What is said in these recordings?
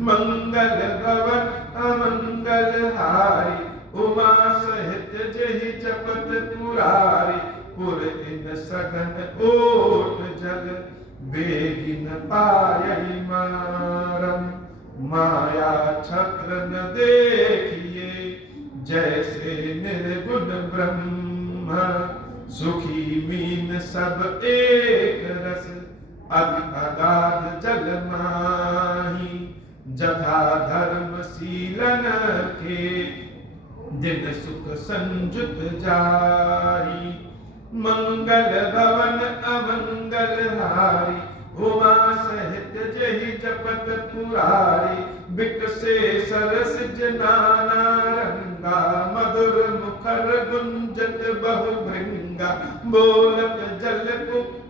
मंगल भवन अमंगल हारी, उमा सहित जहि जपत पुरारी। पुर इन सघन ओट जग, बेगिन पायई मारम। माया छत्र न देखिए, जैसे निर्गुण ब्रह्म। सुखी मीन सब एक रस, अति अगाध जल माही। जथा धर्म शीलन के, दिन सुख संजुत जाई। मंगल भवन अमंगल हारी, उमा सहित जहि जपत पुरारी। बिकसे सरस नाना रंगा, मधुर मुखर गुंजत बहु भृंगा। बोलत जल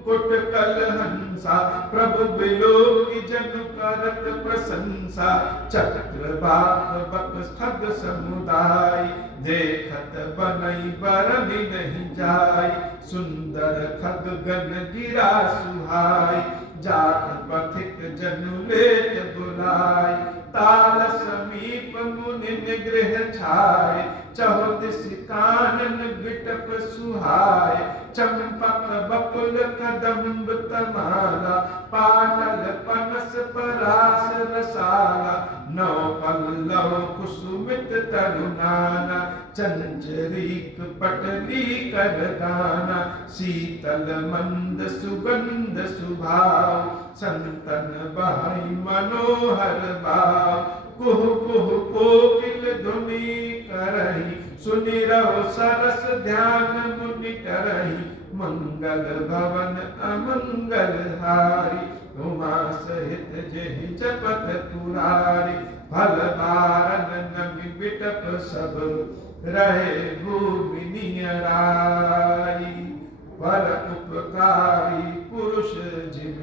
कुट कल हंसा, प्रभु बिलोकी जनु करत प्रशंसा। चक्र बाक बक खग समुदाय, देखत बनई बरनि नहीं जाय। सुंदर खग गन गिरा सुहाय, जात पथिक जनु लेत बुलाय। ताल समीप मुनि निगृह छाय, चहुदिस कानन बिटप सुहाय। चंपक बकुल कदम्ब तमाला, पाटल पनस परास रसाला। नौ पल्लव कुसुमित तरुनाना, चंचरीक पटली कर गाना। शीतल मंद सुगंध सुभाव, संतन बहाई मनोहर भाव। कुहु कुहु कोकिल धुनि करही, सुनि रहो सरस ध्यान मुनि करही। मंगल भवन अमंगल हारी, उमा सहित जहि जपत पुरारी। भल बारन नमि बिटप सब, रहे भूमि नियराई। पर उपकारी पुरुष जिम,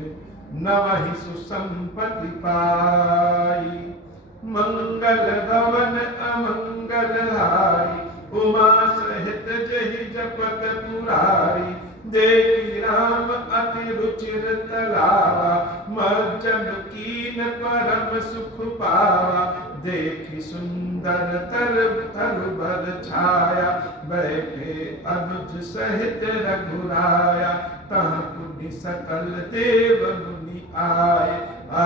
नवहि सुसंपत्ति पाई। मंगल भवन अमंगल हारी, उमा सहित जहि जपत पुरारी। देखी राम अति रुचिर तलावा, मज्जन कीन परम सुख पावा। देखी सुंदर तरबर छाया, बैठे अनुज सहित रघुराया। तहाँ पुनि सकल देव मुनि आए,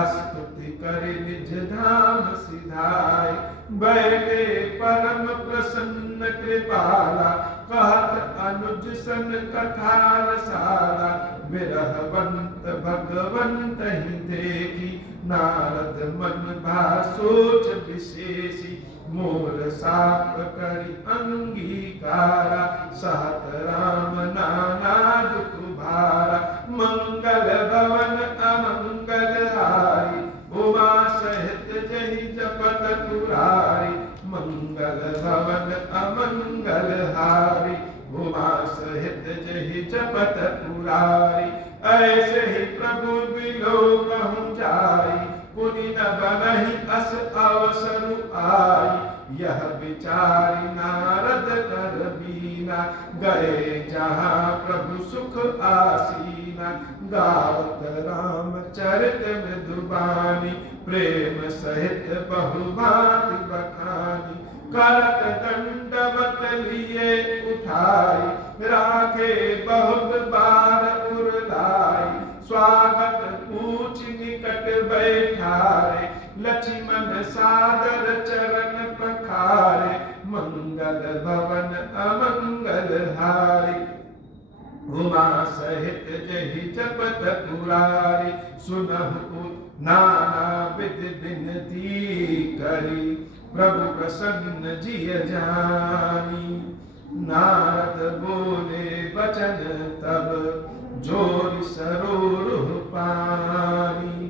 स्तुति करि निज धाम सिधाय। बैठे परम प्रसन्न कृपाला, कहत अनुज सन कथा रसाला। विरहवंत भगवंत ही देखी, नारद मन भा सोच विशेषी। मोर साप करि अंगीकारा, सहत राम नाना दुख भारा। मंगल भवन अमंगल हारी, उमा सहित जहि जपत पुरारी। मंगल भवन अमंगल हारी, उमा सहित जहि जपत पुरारी। ऐसे ही प्रभु बिलोकहु जाई, पुनि न बनहि अस अवसर आई। यह विचारी नारद कर बीना, गए जहाँ प्रभु सुख आसीना। गावत राम चरित मृदुबानी, प्रेम सहित बहु भांति बखानी। करत दंडवत लिए उठाई, राखे बहुत बार उरलाई। स्वागत पूछ निकट बैठारे, लक्ष्मण सादर चरण पखारे। मंगल भवन अमंगल हारी, उमा सहित जहि जपत पुरारी। सुनहु नाना विधि विनती करी, प्रभु प्रसन्न जिय जानी। नारद बोले बचन तब, जोरि सरोरुह पानी।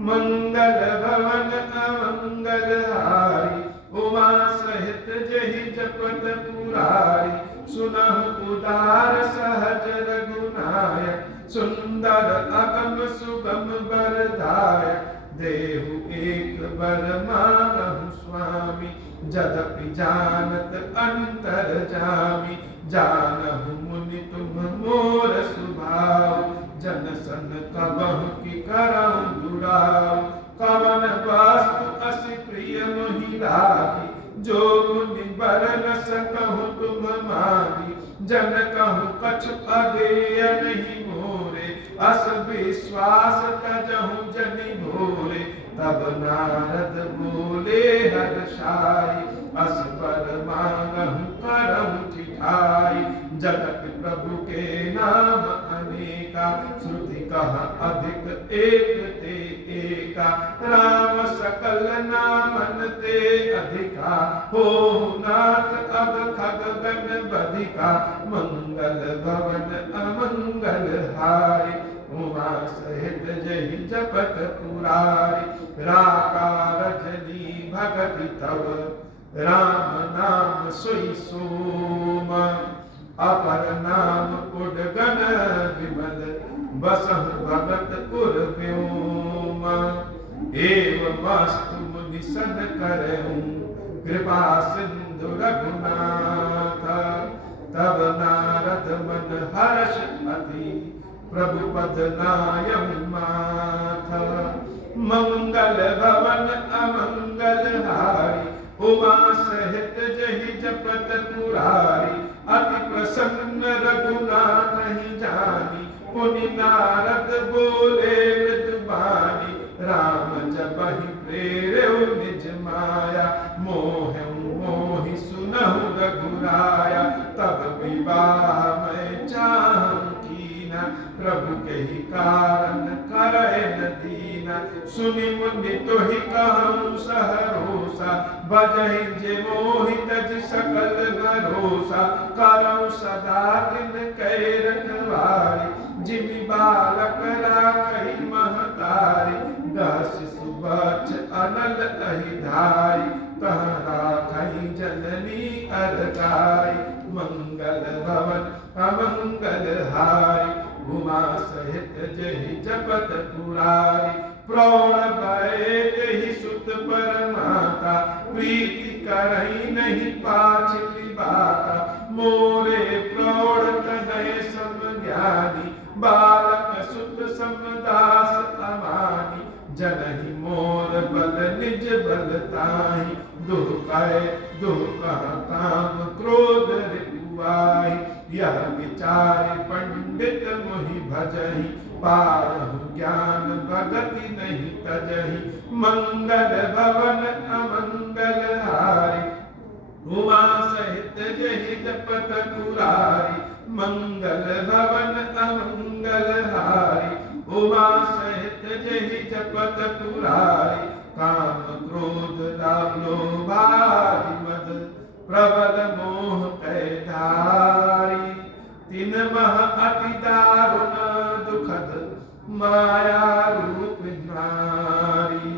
मंगल भवन अमंगल हारी, उमा सहित जहि जपत पुरारी। सुनहु उदार सहज रघुनायक, सुंदर अगम सुगम बरदायक। देहु एक बर मानहु स्वामी, जदपि जानत अंतर जामी। जानहु मुनि तुम मोर सुभाव, जन सन कबहु की करहु दुराव। कवन वास्तु लागी, जो मुनि बर न सकहु तुम मागी, जन कहूँ कछु अदेय नहीं मोरे, अस विश्वास तजहु जनि भोरे। तब नारद बोले हर्षाई, अस बर मांगहु करहु चिठाई। जगत प्रभु के नाम अनेका, श्रुति कह अधिक एक ते एका। राम सकल नामन ते अधिका, हो नाथ अब खग गण बधिका। मंगल भवन अमंगल हारी, उमा सहित जहि जपत पुरारी। राकार जनी भगति तव, राम नाम सोई सोमा। अपर नाम उडगन विमल, बसहु भगत उर व्योमा। एवं वास्तु मुनि सन करहूँ, कृपा सिंधु रघुनाथ। तब नारद मन हर्ष अति, प्रभु पद नायम माथा। मंगल भवन अमंगल हारी, उमा सहित जहि जपत पुरारी। अति प्रसन्न रघुनाथ ही जानी, पुनि नारद बोले मृदुबानी। राम जबहि प्रेरउ निज माया, मोहउ मोहि सुनहु रघुराया। तब विवाह मैं चाहूं कीना, प्रभु के ही कारण करे न दीना। सुनि मुनि तोहि कहूँ सहरोसा, बजहि जे मोहि तज सकल भरोसा। करऊँ सदा दिन कै रखवारी, जिमि बालक राखहि महतारी। दस सुबच अनल अहि धारी, तह राखहि जननी अरगाई। मंगल भवन अमंगल हारी, उमा सहित जहि जपत पुरारी। प्रौढ़ भये तेहि सुत परमाता, प्रीति करहि नहीं पाछिली बाता। मोरे प्रौढ़ तनय सम ज्ञानी, बालक सुत समदास अमानी। जनहि मोर बल निज बल ताहि, दुह कह काम क्रोध रिपुआहि। यह विचार पंडित मोहि भजहि, पारहु ज्ञान भगति नहीं तजहि। मंगल भवन अमंगल हारी, उमा सहित जहि जपत पुरारी। मंगल भवन अमंगल हारी, उमा सहित जहि जपत पुरारी। काम क्रोध लोभादि मद, प्रबल मोह कै धारी। तीन मह अति दारुण दुखद, माया रूप नारी।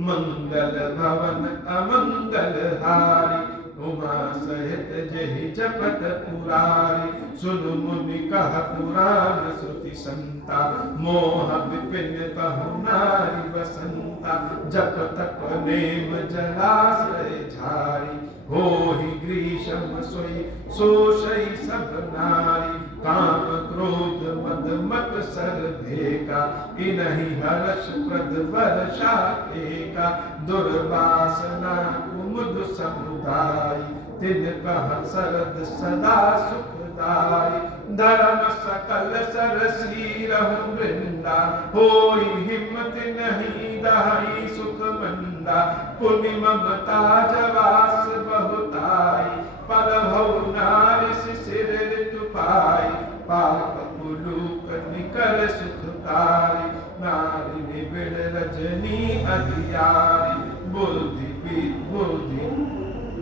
मंगल भवन अमंगल हारी, उमा सहित जहि जपत पुरारी। सुनु मुनि कह पुराण श्रुति संता, मोह विपिन कहु नारी बसंता। जप तप नेम जलाश्रय झारी, होहि ग्रीष्म सोई शोषई सब नारी। काम क्रोध मद मत सर भेका, इनहि हर्ष प्रद वर्षा एका। दुर्वासना कुमुद समुदाय, तिन कह शरद सदा सुखदाई। धर्म सकल सरसी रहु वृंदा, होई हिम्मत नहीं दहाई सुख मंदा। पुनि ममता जवास बहुताई, पर भव नारि शिशिर ऋतु पाई। पाप पुलूक निकर सुखकारी, नारी निबिड़ रजनी अधियारी।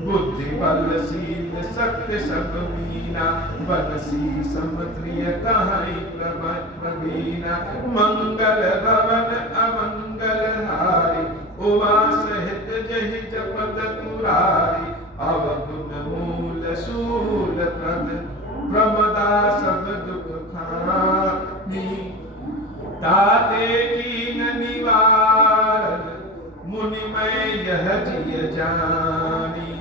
बुद्धि बल शील सत्य सब मीना, बनसी समत्रिय कहाई प्रवीणा। मंगल भवन अमंगल हारी, उमा सहित जहि जपत पुरारी। अवगुण मूल शूल प्रद, प्रमदा सब दुख खानी। ताते कीन निवारण, मुनि मैं यह जिय जानी।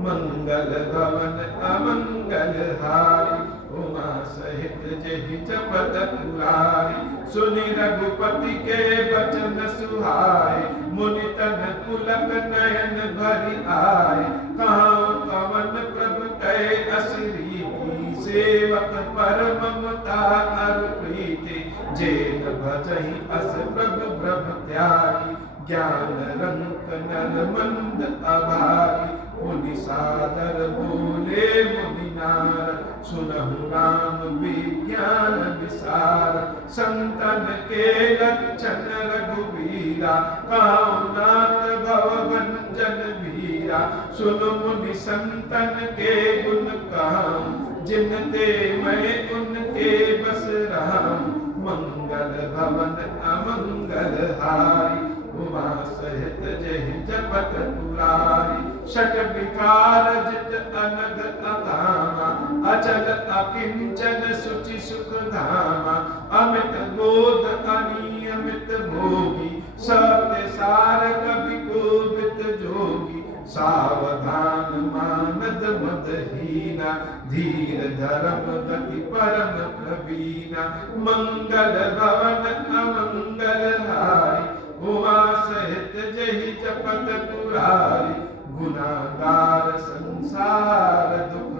मंगल भवन अमंगल हारी, उमा सहित जेहि जपत पुरारी। सुनि रघुपति के बचन सुहाए, मुनि तन पुलक नयन भरि आए। कहाँ कवन प्रभु कहे असिरी की, सेवक पर ममता अर प्रीति। जेन भजहि अस प्रभु ब्रह्म त्यागी, ज्ञान रंक नर मंद अभागी। पुनि सादर बोले मुनि नारद, सुनहु राम विज्ञान विसार। संतन के लक्षण रघुवीरा, कहाँ नाथ भव भंजन वीरा। सुन मुनि संतन के गुण कहूँ, जिनते मैं उनके बस रहूँ। मंगल भवन अमंगल हारी, उमा सहित जेहि जपत पुरारी। षट विकार जित अनग अकामा, अचल अकिंचन सुचि सुख धामा। अमित बोध अनियमित भोगी, सत्य सार कवि कोविद जोगी। सावधान मानद मदहीना, धीर धर्म गति परम प्रवीणा। मंगल भवन अमंगल हारी, उमा सहित जेहि जपत पुरारी। गुनागार संसार दुख,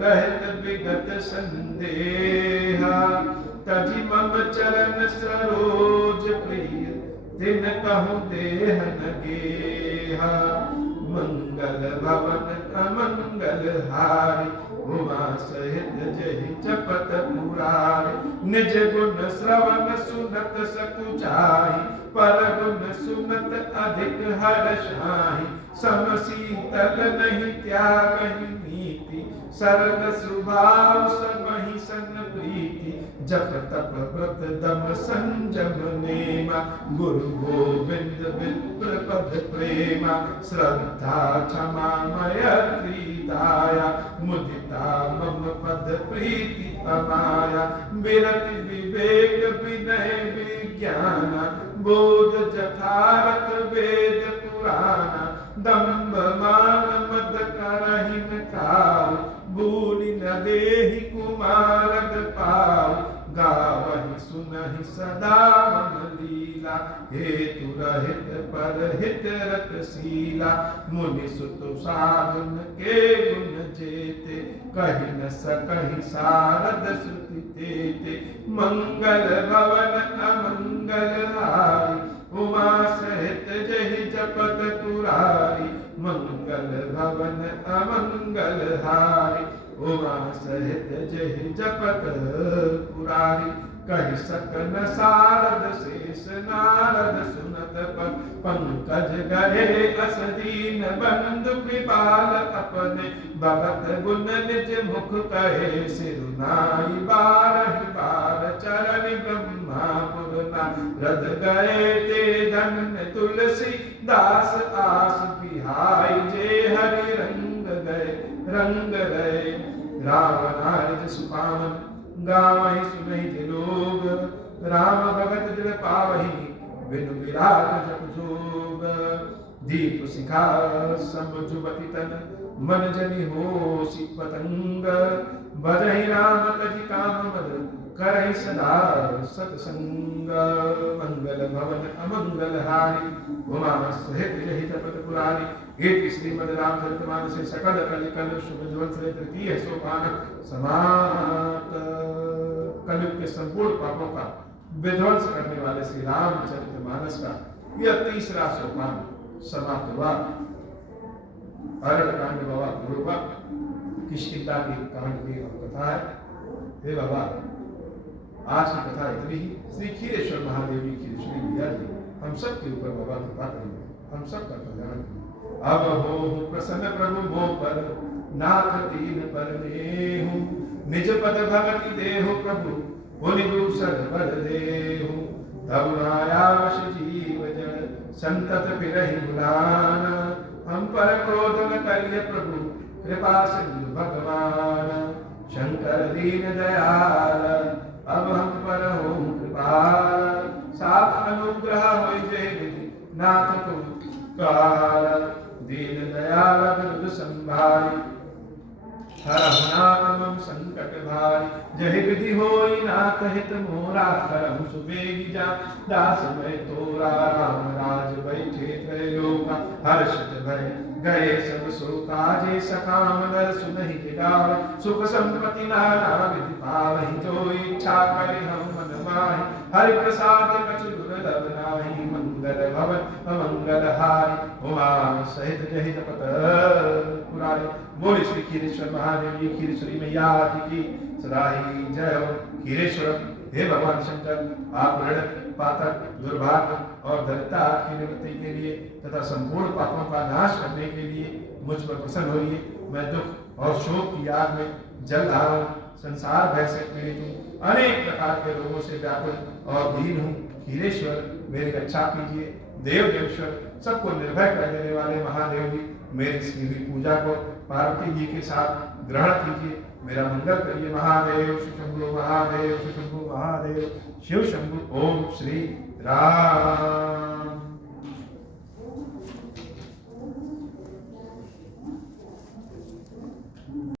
रहित विगत संदेहा। तजि मम चरण सरोज प्रिय, दिन कहूँ देह न गेहा। मंगल भवन अमंगल हारी, उमा सहित जेहि जपत पुरारी। निज गुण श्रवण सुनत सकुचाई, पर गुण सुनत अधिक हर्षाई। सम शीतल नहीं त्यागहि नीति, सरल स्वभाव सबहि सन प्रीति। जप तप व्रत दम संजम नेमा, गुरु गोविंद विप्र पद प्रेमा। श्रद्धा क्षमा मैत्री दाया, मुदिता मम पद प्रीति अमाया। विरति विवेक विनय विज्ञाना, बोध जठारथ वेद पुराना। दंभ मान मद करहि न काऊ, भूलि न देहि कुमारग पाऊ। गावहि सुनहि सदा मम लीला, हेतु रहित परहित रतशीला। मुनि सुत साधन के गुण जेते, कहि न सकहि सारद सुति तेते। मंगल भवन अमंगल हारी, उमा सहित जेहि जपत पुरारी। मंगल भवन अमंगल हारी, उमा सहित जेहि जपत पुरारी। कहि सकन सारद शेष नारद सुनत पद, पंकज गए अस दीन बंधु कृपाल अपने। भगत गुण निज मुख कहे सिरुनाई, बारहि बार चरण ब्रह्मापुर नारद गए। ते धन्य तुलसी दास आस बिहाई, जे हरि रंग गए। रावणार्ज सुपावन, गावहि सुनहि जे लोग। राम भगत दिल पावहि, बिनु विराग जप जोग। दीप शिखा समझुबति तन, मन जनि होसि पतंग। भजहि राम तजि काम मद, करहि सदा सतसंग। मंगल भवन अमंगल हारी, उमा सहित जेहि जपत पुरारी। इति श्रीमद् रामचरितमानस सकल कलिकल शुभ ज्वल तृतीय सोपान समाप्त। कलयुग के संपूर्ण पापों का विध्वंस करने वाले श्री रामचरितमानस का यह तीसरा सोपान समाप्त हुआ। अरण्यकांड बाबा पूर्व हुआ। किष्किंधा की कांड की कथा है। हे बाबा, आज की कथा इतनी ही। श्री क्षीरेश्वर महादेव जी की श्री भैया जी हम सब के ऊपर बाबा कृपा करिए, हम सब का कल्याण करिए। अब हो प्रसन्न प्रभु मो पर, नाथ दीन पर नेहु। निज पद भगति देहु प्रभु, मुनि दूसर बर देहु। तब आया वश जीव जड़, संतत फिरहि बुलाना। हम पर क्रोध न करिए प्रभु, कृपा सिंधु भगवान। शंकर दीन दयाल, अब हम पर हो कृपाल। साथ अनुग्रह होई जे निधि, नाथ तुम काल। दीन दयाल विरुद्ध संभारी, हरहु नाम मम संकट भाई। जहि विधि होई नाथ हित मोरा, करहु सुबेगी जा दास मैं तोरा। राम राज बैठे त्रैलोका, हर्षित भय गए सब शोका। जे सकाम नर सुनहि दिगाव, सुख संपत्ति नाना विधि पावहि। जो इच्छा करे हम मन माहि, हरि प्रसाद कछु दुर्लभ नाहि। मंगल भवन अमंगल हारि, उमा सहित जहि जपत पुरारी। बोले श्री खीरेश्वर महादेव जी, खीरेश्वरी मैया की सदा ही जय हो। खीरेश्वर हे भगवान शंकर, आप ऋण पातक दुर्भाग्य और दरिद्रता की निवृत्ति के लिए तथा संपूर्ण पापों का नाश करने के लिए मुझ पर प्रसन्न होइए। मैं दुख और शोक की आग में जल रहा हूँ, संसार भय से पीड़ित हूँ, अनेक प्रकार के रोगों से व्याकुल और दीन हूँ। खीरेश्वर मेरी रक्षा कीजिए। देव देवेश्वर सबको निर्भय कर देने वाले महादेव जी, मेरी की हुई पूजा को पार्वती जी के साथ ग्रहण कीजिए, मेरा मंगल करिए। महादेव शंभु महादेव शंभु महादेव शिव शंभु। ओम श्री राम।